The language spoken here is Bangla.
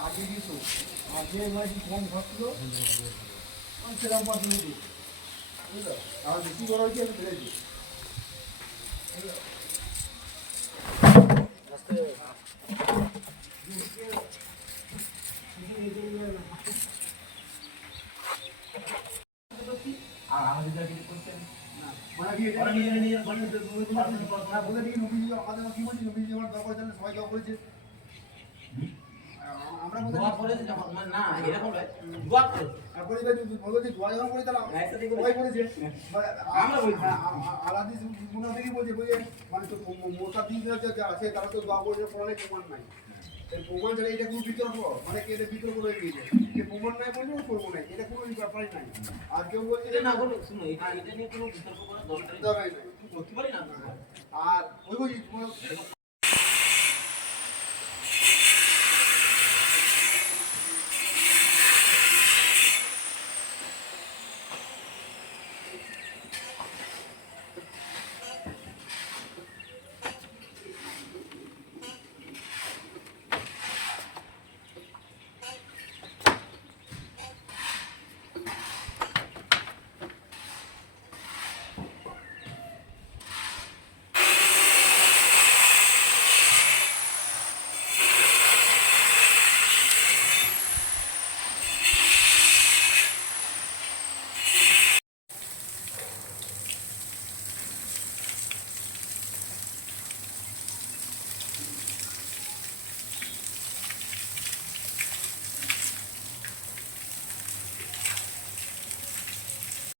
আগে দিয়েছো আগে মানে কম থাকছিল সেরকম পাচ্ছিল বুঝলো আর বেশি বড় হয়েছে আমি বেড়েছি আর আমাদের যা কিছু করছেন মানে কি এটা নিজে বলে না বলে কি নবী আমাদের কি বলছি নবী আমার দরকার জানেন সবাই দোয়া করেছে আমরা দোয়া করেছি যখন না এরকম নয় দোয়া করে আর বলি ভাই তুই বলো যে দোয়া যখন করে তাহলে সবাই করেছে আমরা বলি আলাদা গুণা থেকে বলছে বলে মানে তো মোটা দিন আছে তারা তো দোয়া করে পড়ালে প্রমাণ নাই এই প্রমাণ ছাড়া এটা কোনো বিতর্ক মানে কি এটা বিতর্ক রয়ে গেছে যে প্রমাণ নাই বললেও করবো না এটা কোনো ব্যাপারই নাই আর কেউ বলছে যে না বলো শুনো এটা নিয়ে কোনো বিতর্ক করার দরকার নেই করতে পারি না আর ওই বলছি